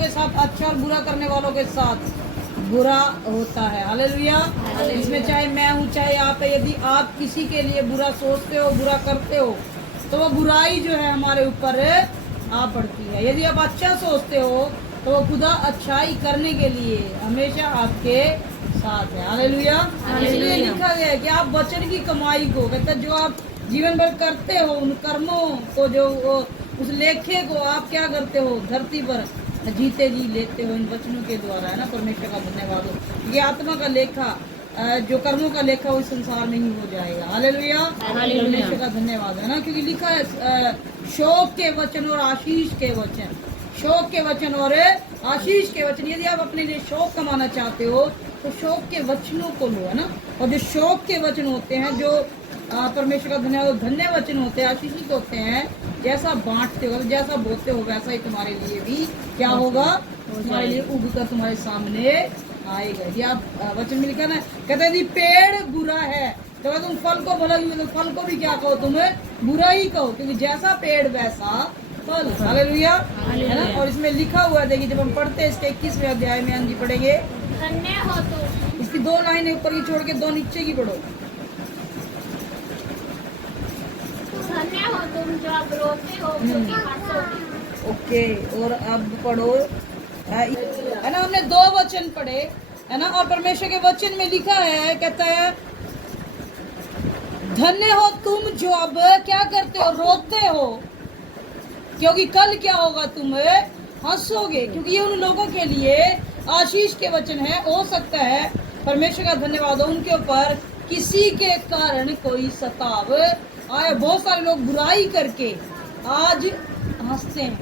के साथ अच्छा और बुरा करने वालों के साथ बुरा होता है। हालेलुया। इसमें चाहे मैं हूँ चाहे आप है, यदि आप किसी के लिए बुरा सोचते हो, बुरा करते हो, तो वो बुराई जो है हमारे ऊपर आ पड़ती है। यदि आप अच्छा सोचते हो तो वो खुदा अच्छाई करने के लिए हमेशा आपके साथ है। हालेलुया। इसलिए लिखा गया है कि आप वचन की कमाई को, कहते जो आप जीवन भर करते हो, उन कर्मों को, जो उस लेखे को आप क्या करते हो, धरती पर जीते जी लेते हो इन वचनों के द्वारा, है ना। परमेश्वर का धन्यवाद हो। ये आत्मा का लेखा, जो कर्मों का लेखा उस संसार में ही हो जाएगा। हालेलुया। परमेश्वर का धन्यवाद है ना, क्योंकि लिखा है शोक के वचन और आशीष के वचन, शोक के वचन और आशीष के वचन। यदि आप अपने लिए शोक कमाना चाहते हो तो शोक के वचनों को लो, है ना। और जो शोक के वचन होते हैं, जो परमेश्वर का धन्यवाद धन्य वचन होते हैं, आशीषित होते हैं, जैसा बांटते हो, जैसा बोते हो, वैसा ही तुम्हारे लिए भी क्या होगा, तुम्हारे लिए उग कर तुम्हारे सामने आएगा। यदि आप वचन में लिखा ना, कहते हैं यदि पेड़ बुरा है तो तुम फल को भला, तो फल को भी क्या कहो, तुम्हें बुरा ही कहो, क्योंकि जैसा पेड़ वैसा फल। हालेलुया, है ना। और इसमें लिखा हुआ है, देखिए जब हम पढ़ते हैं इसके 21वें अध्याय में, अंजी पढ़ेंगे, धन्य हो तुम। इसकी 2 लाइनें ऊपर की छोड़ के 2 नीचे की पढ़ो। धन्य हो तुम जो अब रोते हो, क्योंकि हंसोगे। ओके, और अब पढ़ो, है ना। हमने 2 वचन पढ़े, है ना। और परमेश्वर के वचन में लिखा है, कहता है धन्य हो तुम जो अब क्या करते हो, रोते हो, क्योंकि कल क्या होगा, तुम हंसोगे। क्योंकि ये उन लोगों के लिए आशीष के वचन है। हो सकता है परमेश्वर का धन्यवाद हो, उनके ऊपर किसी के कारण कोई सताव आए। बहुत सारे लोग बुराई करके आज हंसते हैं।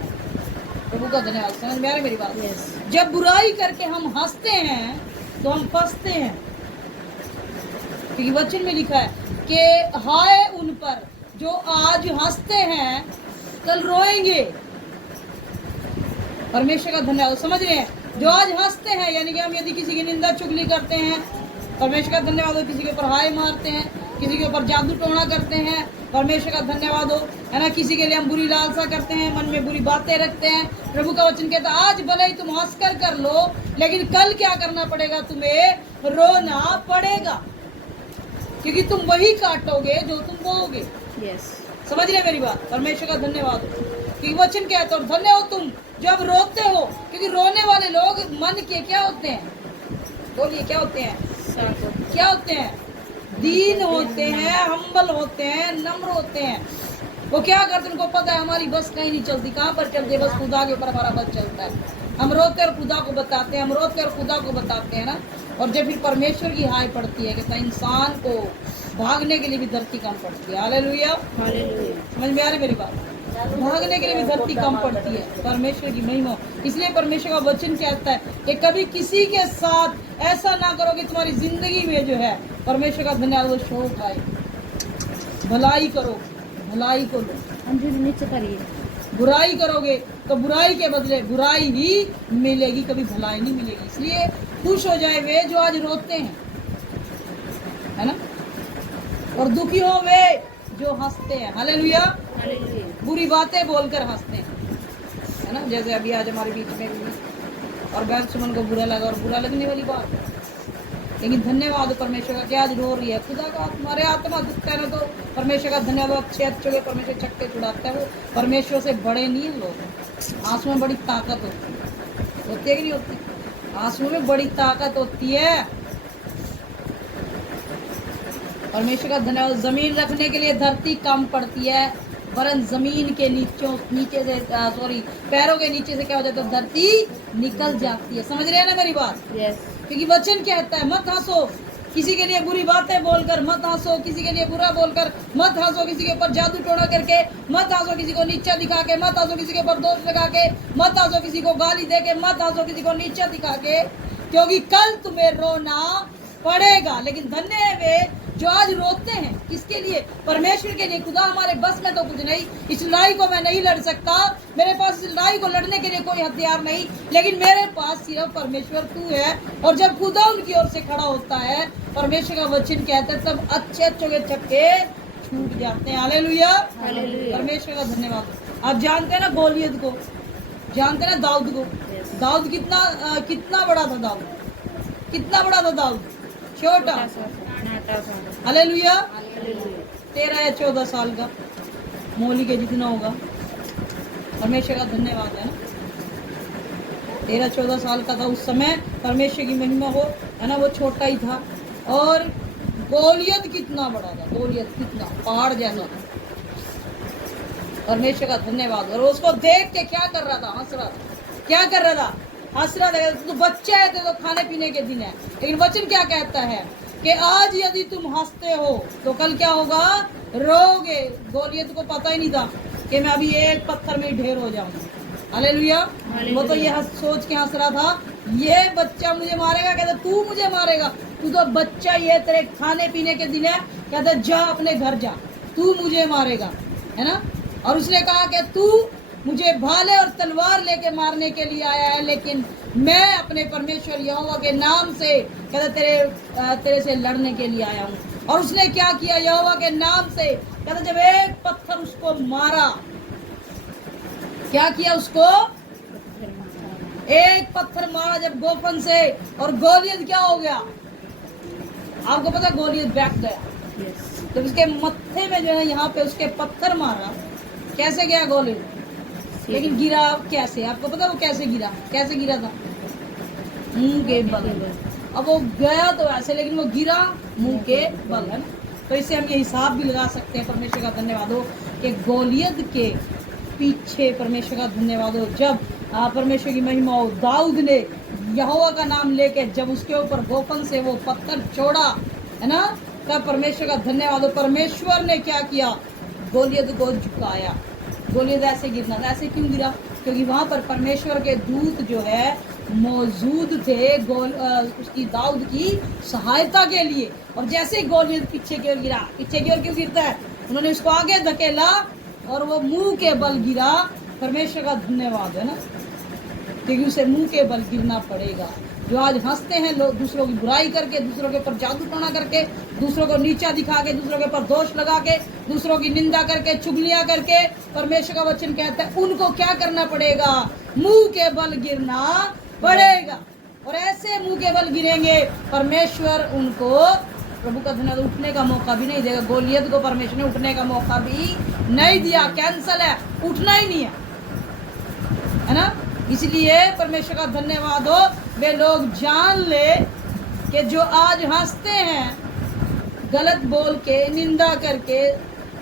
प्रभु का धन्यवाद। समझ में आ रही मेरी बात? जब बुराई करके हम हंसते हैं तो हम फंसते हैं, क्योंकि वचन में लिखा है कि हाय उन पर जो आज हंसते हैं कल रोएंगे। परमेश्वर का धन्यवाद। समझ रहे हैं? जो आज हंसते हैं, यानी कि हम यदि किसी की निंदा चुगली करते हैं, परमेश्वर का धन्यवाद हो, किसी के ऊपर हाय मारते हैं, किसी के ऊपर जादू टोना करते हैं, परमेश्वर का धन्यवाद हो, है ना। किसी के लिए हम बुरी लालसा करते हैं, मन में बुरी बातें रखते हैं। प्रभु का वचन कहता है आज भले ही तुम हंसकर कर लो, लेकिन कल क्या करना पड़ेगा, तुम्हें रोना पड़ेगा, क्योंकि तुम वही काटोगे जो तुम बोओगे। समझ रहे मेरी बात? परमेश्वर का धन्यवाद हो कि वचन कहता है धन्य हो तुम जो अब रोते हो, क्योंकि रोने वाले लोग मन के क्या होते हैं, बोलिए क्या होते हैं, क्या होते हैं, दीन होते हैं, हम्बल होते हैं, नम्र होते हैं। वो क्या करते, उनको पता है हमारी बस कहीं नहीं चलती। कहाँ पर चलती है? बस खुदा के ऊपर हमारा बस चलता है। हम रोक कर खुदा को बताते हैं, हम रोक कर खुदा को बताते हैं ना। और जब फिर परमेश्वर की हाय पड़ती है, कहता इंसान को भागने के लिए भी धरती कम पड़ती है। हालेलुया, समझ में आ रही मेरी बात? भागने के लिए भी धरती कम पड़ती है परमेश्वर की महिमा। इसलिए परमेश्वर का वचन कहता है कि कभी किसी के साथ ऐसा ना करो कि तुम्हारी जिंदगी में जो है, परमेश्वर का धन्यवाद, शौक आए। भलाई करो, भलाई को लो, नीचे करिए। बुराई करोगे तो बुराई के बदले बुराई ही मिलेगी, कभी भलाई नहीं मिलेगी। इसलिए खुश हो जाए वे जो आज रोते हैं, है ना, और दुखी हो वे जो हंसते हैं। हालेलुया। बुरी बातें बोलकर हंसते हैं, है ना। जैसे अभी आज हमारे बीच में और बहन सुमन को बुरा लगा, और बुरा लगने वाली बात है, लेकिन धन्यवाद परमेश्वर का। क्या आज रो रही है? खुदा का हमारे आत्मा दुखता है ना, तो परमेश्वर का धन्यवाद। अच्छे के परमेश्वर छक्के छुड़ाता है। वो परमेश्वर से बड़े नहीं है लोग। आंसू में बड़ी ताकत होती है कि नहीं होती? आंसू में बड़ी ताकत होती है। परमेश्वर का धन्यवाद। जमीन रखने के लिए धरती कम पड़ती है, वरन जमीन के नीचे से पैरों के नीचे से क्या हो जाता है, धरती निकल जाती है। समझ रहे हैं ना मेरी बात? क्योंकि वचन कहता है मत हंसो किसी के लिए बुरी बातें बोलकर, मत हंसो किसी के लिए बुरा बोलकर, मत हंसो किसी के ऊपर जादू टोना करके, मत हंसो किसी को नीचा दिखा के, मत हंसो किसी के ऊपर दोष लगा के, मत हंसो किसी को गाली दे के, मत हंसो किसी को नीचा दिखा के, क्योंकि कल तुम्हें रोना पड़ेगा। लेकिन धन्य है वे जो आज रोते हैं। किसके लिए? परमेश्वर के लिए। खुदा हमारे बस में तो कुछ नहीं, इस लड़ाई को मैं नहीं लड़ सकता, मेरे पास इस लड़ाई को लड़ने के लिए कोई हथियार नहीं, लेकिन मेरे पास सिर्फ परमेश्वर तू है। और जब खुदा उनकी ओर से खड़ा होता है, परमेश्वर का वचन कहता है, तब अच्छे अच्छे के छक्के छूट जाते हैं। हालेलुया, परमेश्वर का धन्यवाद। आप जानते हैं ना गोलियत को, जानते हैं ना दाऊद को? दाऊद कितना बड़ा था दाऊद, कितना बड़ा था दाऊद, छोटा। हालेलुया। 13 या 14 साल का, मौली के जितना होगा। परमेश्वर का धन्यवाद है ना। 13-14 साल का था उस समय, परमेश्वर की महिमा हो, है ना। वो छोटा ही था। और गोलियत कितना बड़ा था, गोलियत कितना पहाड़ जैसा था। परमेश्वर का धन्यवाद। और उसको देख के क्या कर रहा था, हंस रहा था। क्या कर रहा था, हंस रहा था। तो बच्चा है तो खाने पीने के दिन है, लेकिन वचन क्या कहता है कि आज यदि तुम हंसते हो तो कल क्या होगा, रोगे। गोलियत को पता ही नहीं था कि मैं अभी एक पत्थर में ढेर हो जाऊंगा। हालेलुया। वो तो ये सोच के हंस रहा था, ये बच्चा मुझे मारेगा। कहता तू मुझे मारेगा, तू तो बच्चा, ये तेरे खाने पीने के दिन है। कहता जा अपने घर जा, तू मुझे मारेगा, है ना। और उसने कहा कि तू मुझे भाले और तलवार लेके मारने के लिए आया है, लेकिन मैं अपने परमेश्वर यहोवा के नाम से, कहता तेरे से लड़ने के लिए आया हूँ। और उसने क्या किया, यहोवा के नाम से, कहता जब एक पत्थर उसको मारा, क्या किया, उसको एक पत्थर मारा जब गोफन से, और गोलियत क्या हो गया, आपको पता, गोलियत बैठ गया। तो उसके मत्थे में जो है यहाँ पे उसके पत्थर मारा, कैसे गया गोलियत, लेकिन गिरा कैसे, आपको पता वो कैसे गिरा, कैसे गिरा था, मुंह के बल। अब वो गया तो ऐसे, लेकिन वो गिरा मुंह के बल, है ना। तो इससे हम ये हिसाब भी लगा सकते हैं, परमेश्वर का धन्यवाद हो, कि गोलियत के पीछे परमेश्वर का धन्यवाद हो। जब परमेश्वर की महिमा हो, दाऊद ने यहोवा का नाम लेके जब उसके ऊपर गोफन से वो पत्थर छोड़ा, है ना, तब परमेश्वर का धन्यवाद हो। परमेश्वर ने क्या किया, गोलियत को झुकाया। गोलियत ऐसे गिरना था, ऐसे क्यों गिरा, क्योंकि वहां पर परमेश्वर के दूत जो है मौजूद थे उसकी दाऊद की सहायता के लिए। और जैसे ही गोलियत पीछे की ओर गिरा, पीछे की ओर क्यों गिरता है, उन्होंने उसको आगे धकेला और वो मुंह के बल गिरा। परमेश्वर का धन्यवाद, है ना, क्योंकि उसे मुंह के बल गिरना पड़ेगा। जो आज हंसते हैं लोग, दूसरों की बुराई करके, दूसरों के ऊपर जादू टोना करके, दूसरों को नीचा दिखा के, दूसरों के ऊपर दोष लगा के, दूसरों की निंदा करके, चुगलियां करके, परमेश्वर का वचन कहता है उनको क्या करना पड़ेगा, मुंह के बल गिरना पड़ेगा। और ऐसे मुंह के बल गिरेंगे, परमेश्वर उनको, प्रभु का धन्यवाद, उठने का मौका भी नहीं देगा। गोलियत को परमेश्वर ने उठने का मौका भी नहीं दिया, कैंसल है, उठना ही नहीं है ना। इसलिए परमेश्वर का धन्यवाद हो, वे लोग जान ले कि जो आज हंसते हैं, गलत बोल के, निंदा करके,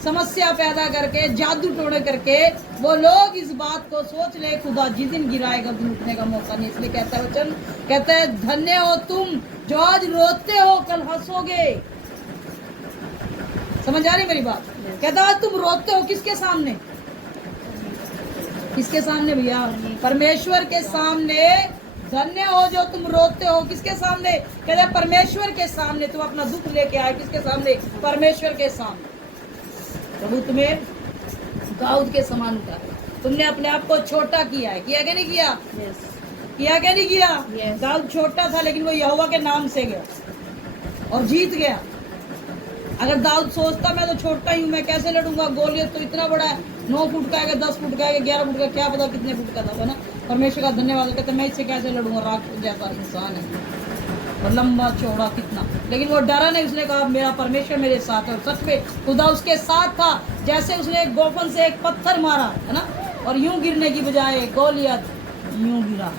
समस्या पैदा करके, जादू टोने करके, वो लोग इस बात को सोच ले खुदा जिस दिन गिराएगा दिन उठने का मौका नहीं। इसलिए कहता है वचन, कहता है धन्य हो तुम जो आज रोते हो, कल हंसोगे। समझ आ रही मेरी बात? कहता है तुम रोते हो किसके सामने, किसके सामने भैया, परमेश्वर के सामने। धन्य हो जो तुम रोते हो, किसके सामने, कहते हैं परमेश्वर के सामने। तुम अपना दुख लेके आए किसके सामने, परमेश्वर के सामने। प्रभु तुम्हें दाऊद के समान उठाया, तुमने अपने आप को छोटा किया है, किया क्या नहीं किया, किया क्या नहीं किया। दाऊद छोटा था, लेकिन वो यहोवा के नाम से गया और जीत गया। अगर दाऊद सोचता मैं तो छोटा ही हूँ, मैं कैसे लड़ूंगा, गोलियत तो इतना बड़ा है, 9 फुट का है, 10 फुट का है, 11 फुट का, क्या पता कितने फुट का था, है ना। परमेश्वर का धन्यवाद, कहते मैं इससे कैसे लड़ूंगा, राक्षस जैसा इंसान है और लंबा चौड़ा कितना। लेकिन वो डरा नहीं, उसने कहा मेरा परमेश्वर मेरे साथ है। और सच में खुदा उसके साथ था। जैसे उसने गोफन से एक पत्थर मारा, है ना, और यूं गिरने की बजाय गोलियत यूं गिरा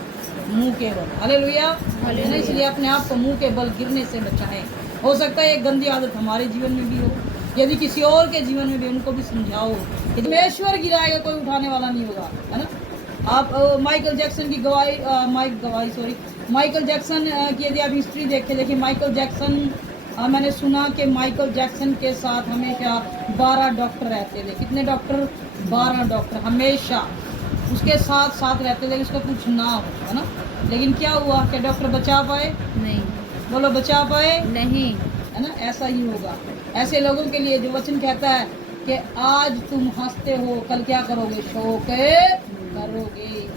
मुंह के बल। हालेलुया। इसलिए अपने आप को मुंह के बल गिरने से बचाएं। हो सकता है एक गंदी आदत हमारे जीवन में भी हो, यदि किसी और के जीवन में भी, उनको भी समझाओ। परमेश्वर गिराएगा, कोई उठाने वाला नहीं होगा, है ना। आप माइकल जैक्सन की माइकल जैक्सन की यदि आप हिस्ट्री देखिए, माइकल जैक्सन, मैंने सुना कि माइकल जैक्सन के साथ हमेशा 12 डॉक्टर रहते थे। कितने डॉक्टर, 12 डॉक्टर हमेशा उसके साथ रहते थे, उसका कुछ ना हो, है ना। लेकिन क्या हुआ, क्या डॉक्टर बचा पाए, नहीं, बोलो बचा पाए नहीं, है ना। ऐसा ही होगा ऐसे लोगों के लिए जो वचन कहता है कि आज तुम हंसते हो, कल क्या करोगे, शोक करोगे।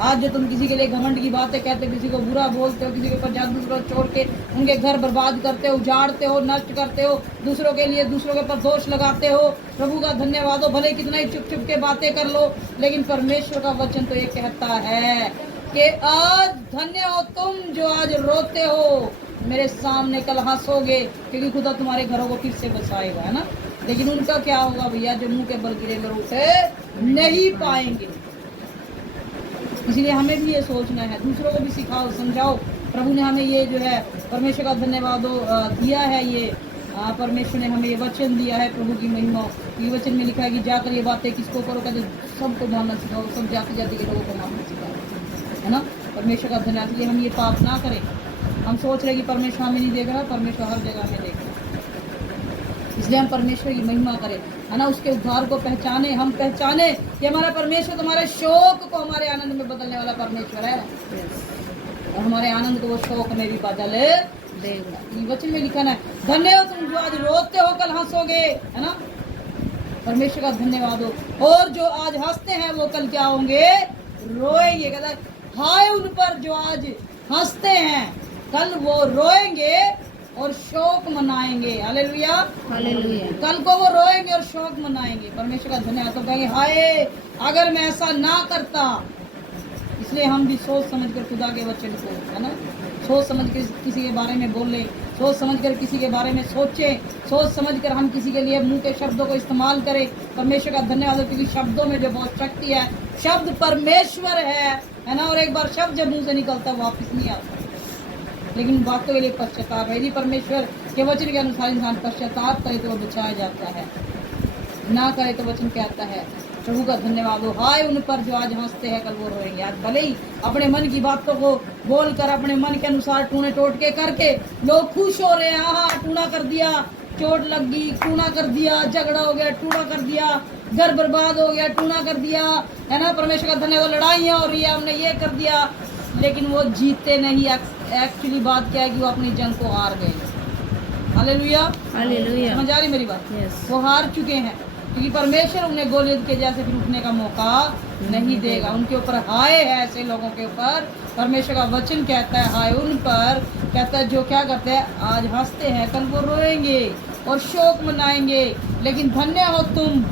आज जो तुम किसी के लिए घमंड की बातें कहते हो, किसी को बुरा बोलते हो, किसी के ऊपर जादू छोड़ के उनके घर बर्बाद करते हो, उजाड़ते हो, नष्ट करते हो, दूसरों के लिए दूसरों के ऊपर दोष लगाते हो, प्रभु का धन्यवाद हो, भले कितना ही चुप चुप के बातें कर लो, लेकिन परमेश्वर का वचन तो ये कहता है कि आज धन्य हो तुम जो आज रोते हो, मेरे सामने कल हंसोगे, क्योंकि खुदा तुम्हारे घरों को फिर से बसाएगा, है ना। लेकिन उनका क्या होगा भैया, जो मुंह के बल गिरे लोग उठे नहीं पाएंगे। इसलिए हमें भी ये सोचना है, दूसरों को भी सिखाओ, समझाओ। प्रभु ने हमें ये जो है परमेश्वर का धन्यवाद दिया है, ये परमेश्वर ने हमें ये वचन दिया है, प्रभु की महिमा। ये वचन में लिखा है कि जाकर ये बातें किसको करो, कहते सबको मानना सिखाओ, सब जाति जाति के लोगों को मानना सिखाओ, है ना। परमेश्वर का धन्यवाद। इसलिए हम ये पाप ना करें। हम सोच रहे कि परमेश्वर हमें नहीं देख रहा, परमेश्वर हर जगह हमें देख रहा है। इसलिए हम परमेश्वर की महिमा करें, है ना, उसके उद्धार को पहचाने। हम पहचाने कि हमारा परमेश्वर तुम्हारे शोक को हमारे आनंद में बदलने वाला परमेश्वर है, और हमारे आनंद को वो शोक में भी बदल देगा। ये वचन में लिखा है, धन्य हो तुम जो आज रोते हो कल हंसोगे, है ना। परमेश्वर का धन्यवाद हो। और जो आज हंसते हैं वो कल क्या होंगे, रोएंगे। कहता हाय उन पर जो आज हंसते हैं, कल वो रोएंगे और शोक मनाएंगे। Hallelujah, hallelujah. कल को वो रोएंगे और शोक मनाएंगे। परमेश्वर का धन्यवाद। तो कहेंगे हाय अगर मैं ऐसा ना करता। इसलिए हम भी सोच समझ कर खुदा के वचन को, है ना, सोच समझ कर किसी के बारे में बोलें, सोच समझ कर किसी के बारे में सोचें, सोच समझ कर हम किसी के लिए मुंह के शब्दों को इस्तेमाल करें। परमेश्वर का धन्यवाद, क्योंकि शब्दों में जो बहुत शक्ति है, शब्द परमेश्वर है ना। और एक बार शब्द जब मुंह से निकलता वापस नहीं आता, लेकिन बातों के लिए पश्चाताप है। यदि परमेश्वर के वचन के अनुसार इंसान पश्चाताप करे तो वो बचाया जाता है, ना करे तो वचन कहता है प्रभु का धन्यवाद हो। हाय उन पर जो आज हंसते हैं कल वो रोएंगे। आज भले ही अपने मन की बातों को बोलकर, अपने मन के अनुसार टूने टोटके करके लोग खुश हो रहे हैं, हाँ टूना कर दिया, चोट लग गई, टूना कर दिया, झगड़ा हो गया, टूना कर दिया, घर बर्बाद हो गया, टूना कर दिया, है ना। परमेश्वर का धन्यवाद, लड़ाइयाँ हो रही है, हमने ये कर दिया, लेकिन वो जीते नहीं। एक्चुअली बात क्या है कि वो अपनी जंग को हार गए। Hallelujah, hallelujah. समझ आ रही मेरी बात? यस। वो हार चुके हैं, क्योंकि परमेश्वर उन्हें गोलियत के जैसे फिर उठने का मौका नहीं देगा। उनके ऊपर हाय है, ऐसे लोगों के ऊपर परमेश्वर का वचन कहता है हाय उन पर, कहता है जो क्या करते हैं, आज हंसते हैं कल वो रोएंगे और शोक मनाएंगे। लेकिन धन्य हो तुम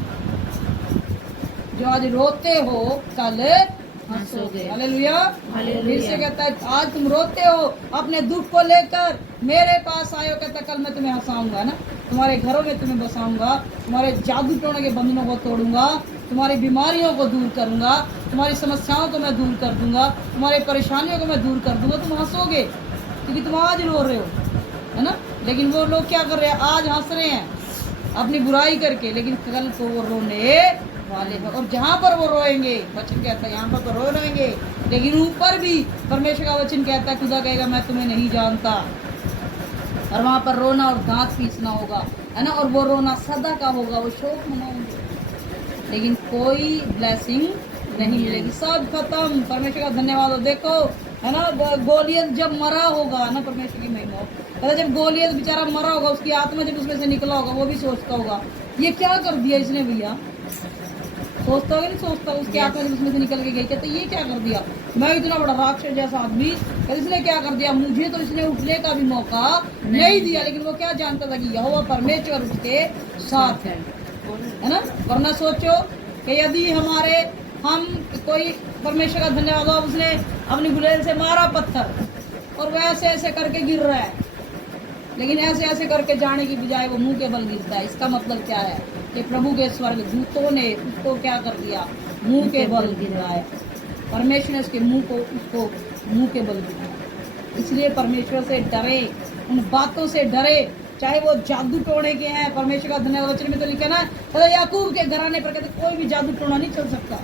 जो आज रोते हो कल हंसोगे। हालेलुया, फिर से कहता है आज तुम रोते हो अपने दुख को लेकर मेरे पास आए हो, कहता है कल मैं तुम्हें हंसाऊंगा ना, तुम्हारे घरों में तुम्हें बसाऊंगा, तुम्हारे जादू टोने के बंधनों को तोड़ूंगा, तुम्हारी बीमारियों को दूर करूंगा, तुम्हारी समस्याओं को मैं दूर कर दूंगा, तुम्हारी परेशानियों को मैं दूर कर दूंगा। तुम हंसोगे क्योंकि तुम आज रो रहे हो, है ना। लेकिन वो लोग क्या कर रहे हैं, आज हंस रहे हैं अपनी बुराई करके, लेकिन कल को वो रोने वाले हैं। और जहाँ पर वो रोएंगे, वचन कहता है यहाँ पर तो रो रहेंगे, लेकिन ऊपर भी परमेश्वर का वचन कहता है, खुदा कहेगा मैं तुम्हें नहीं जानता। और वहाँ पर रोना और दांत पीसना होगा, है ना। और वो रोना सदा का होगा, वो शोक मनाएंगे, लेकिन कोई ब्लेसिंग नहीं मिलेगी, सब खत्म। परमेश्वर का धन्यवाद हो। देखो, है ना, गोलियत जब मरा होगा ना, परमेश्वर की महिमा हो, जब गोलियत बेचारा मरा होगा, उसकी आत्मा जब उसमें से निकला होगा, वो भी सोचता होगा ये क्या कर दिया इसने भैया, सोचता होगा नहीं सोचता, उसके आत्मा जब उसमें से निकल के गई, कहते ये क्या कर दिया, मैं इतना बड़ा राक्षस जैसा आदमी, इसने क्या कर दिया, मुझे तो इसने उठने का भी मौका नहीं दिया। लेकिन वो क्या जानता था कि यहोवा परमेश्वर उसके साथ है ना। वरना सोचो कि यदि हम कोई परमेश्वर का धन्यवाद हो, उसने अपनी गुलेल से मारा पत्थर और वो ऐसे ऐसे करके गिर रहा है, लेकिन ऐसे ऐसे करके जाने की बजाय वो मुंह के बल गिरता है। इसका मतलब क्या है कि प्रभु के स्वर्ग दूतों ने उसको क्या कर दिया, मुंह के बल गिराया। परमेश्वर ने उसके मुंह को, उसको मुंह के बल गिराया। इसलिए परमेश्वर से डरे, उन बातों से डरे, चाहे वो जादू टोने के हैं। परमेश्वर का धन्यवाद, वचन में तो लिखा ना, तो याकूब के घराने पर कहते कोई भी जादू टोना नहीं चल सकता,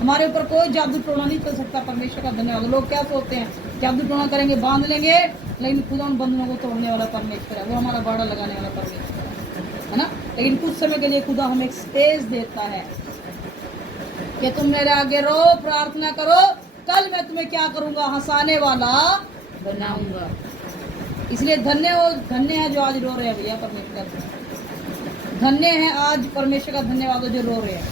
हमारे ऊपर कोई जादू टोना नहीं चल सकता। परमेश्वर का धन्यवाद। लोग क्या सोचते हैं, जादू टोना करेंगे, बांध लेंगे, लेकिन खुदा उन बंधनों को तोड़ने वाला परमेश्वर है, वो हमारा बाड़ा लगाने वाला परमेश्वर है ना। लेकिन कुछ समय के लिए खुदा हमें एक स्पेस देता है कि तुम मेरे आगे रो, प्रार्थना करो, कल मैं तुम्हें क्या करूंगा, हंसाने वाला बनाऊंगा। इसलिए धन्य है जो आज रो रहे हैं भैया, परमेश्वर का धन्य है आज परमेश्वर का धन्यवाद जो रो रहे हैं,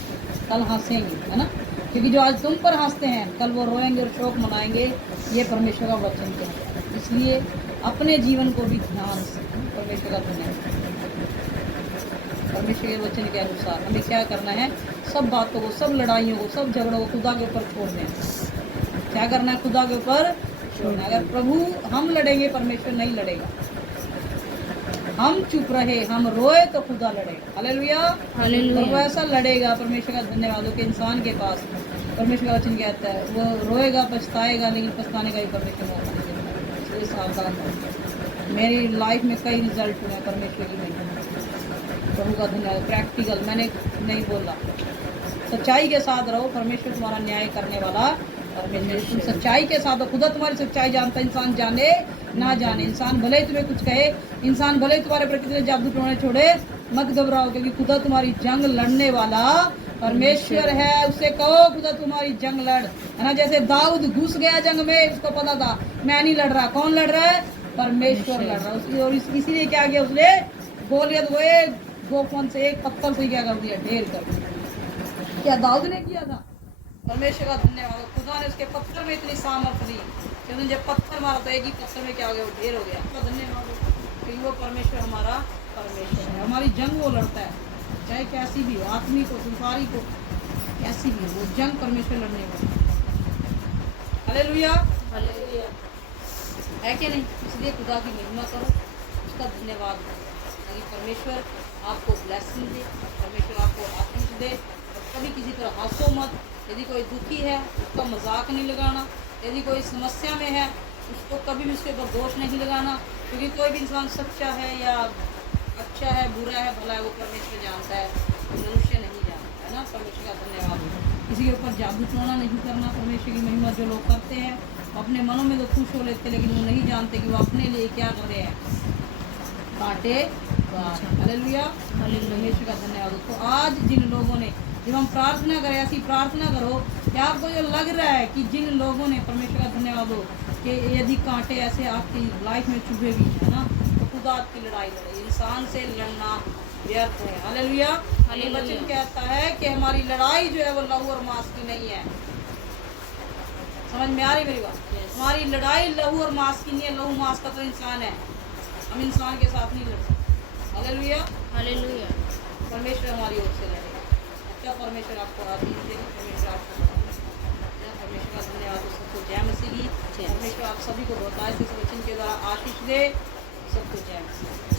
कल हंसेंगे, है ना। क्योंकि जो आज तुम पर हंसते हैं कल वो रोएंगे और शोक मनाएंगे, ये परमेश्वर का वचन कहता है। इसलिए अपने जीवन को भी ध्यान से परमेश्वर का धन्यवाद, परमेश्वर के वचन के अनुसार हमें क्या करना है, सब बातों को, सब लड़ाइयों को, सब झगड़ों को खुदा के ऊपर छोड़ दें। क्या करना है? खुदा के ऊपर छोड़ना। अगर प्रभु हम लड़ेंगे, परमेश्वर नहीं लड़ेगा। हम चुप रहे, हम रोए तो खुदा लड़ेगा। हालेलुया। हालेलुया। और वो ऐसा लड़ेगा, परमेश्वर का धन्यवाद हो कि इंसान के पास परमेश्वर का वचन कहता है वो रोएगा, पछताएगा, लेकिन पछताने का भी परमेश्वर मौका नहीं देता। इसलिए सावधान रहो। मेरी लाइफ में कई रिजल्ट हुए परमेश्वर की नहीं, प्रभु का धन्यवाद। प्रैक्टिकल मैंने नहीं बोला, सच्चाई के साथ रहो, परमेश्वर तुम्हारा न्याय करने वाला परमेश्वर। तुम सच्चाई के साथ हो, खुदा तुम्हारी सच्चाई जानता है, इंसान जाने ना जाने। इंसान भले ही तुम्हें कुछ कहे, इंसान भले ही तुम्हारे पर कितने जादू टोने छोड़े, मत घबराओ, क्योंकि खुदा तुम्हारी जंग लड़ने वाला परमेश्वर है। उससे कहो खुदा तुम्हारी जंग लड़, है ना। जैसे दाऊद घुस गया जंग में, उसको पता था मैं नहीं लड़ रहा, कौन लड़ रहा है? परमेश्वर लड़ रहा है। और इसीलिए क्या किया उसने? गोलियत वो एक गोफन से, एक पत्थर से क्या कर दिया? ढेर कर दिया। क्या दाऊद ने किया था? परमेश्वर का धन्यवाद। खुदा ने उसके पत्थर में इतनी सामर्थ दी कि उसने जब पत्थर मारा तो एक ही पत्थर में क्या हो गया? वो ढेर हो गया। उसका धन्यवाद क्योंकि वो परमेश्वर हमारा परमेश्वर है। हमारी जंग वो लड़ता है, चाहे कैसी भी हो, आत्मिक हो, संसारिक हो, कैसी भी हो, वो जंग परमेश्वर लड़ने वाला। हालेलुया। है कि नहीं? इसलिए खुदा की महिमा करो, उसका धन्यवाद करो, ताकि परमेश्वर आपको ब्लेसिंग दे, परमेश्वर आपको आशीष दे। और कभी किसी पर हंसो मत। यदि कोई दुखी है उसका मजाक नहीं लगाना, यदि कोई समस्या में है उसको कभी भी उसके ऊपर दोष नहीं लगाना, क्योंकि कोई भी इंसान सच्चा है या अच्छा है, बुरा है, भला है, वो परमेश्वर जानता है, मनुष्य नहीं जानता, है ना। परमेश्वर का धन्यवाद। किसी के ऊपर जादू टोना नहीं करना। परमेश्वर की महिमा जो लोग करते हैं अपने मनों में तो खुश हो लेते, लेकिन वो नहीं जानते कि वो अपने लिए क्या कर रहे हैं, कांटे। हालेलुया। परमेश्वर का धन्यवाद। तो आज जिन लोगों ने, जब हम प्रार्थना करें, ऐसी प्रार्थना करो कि आपको जो लग रहा है कि जिन लोगों ने, परमेश्वर का धन्यवाद हो कि यदि कांटे ऐसे आपकी लाइफ में चुभेगी, है ना, तो खुदा आपकी लड़ाई लड़े। इंसान से लड़ना व्यर्थ है। हालेलुया। ये वचन कहता है कि हमारी लड़ाई जो है वो लहू और मांस की नहीं है। समझ में आ रही मेरी बात? हमारी लड़ाई लहू और मांस की नहीं है। लहू मांस का तो इंसान है, हम इंसान के साथ नहीं लड़ सकते। हालेलुया। हालेलुया। परमेश्वर हमारी ओर से लड़ेगा। क्या परमेश्वर आपको आशीष दे, परमेश्वर आपको परमेश्वर का धन्यवाद। सबको जय मसीह की। परमेश्वर आप सभी को बताए इस वचन के द्वारा आशीष दे। सबको जय मसीह।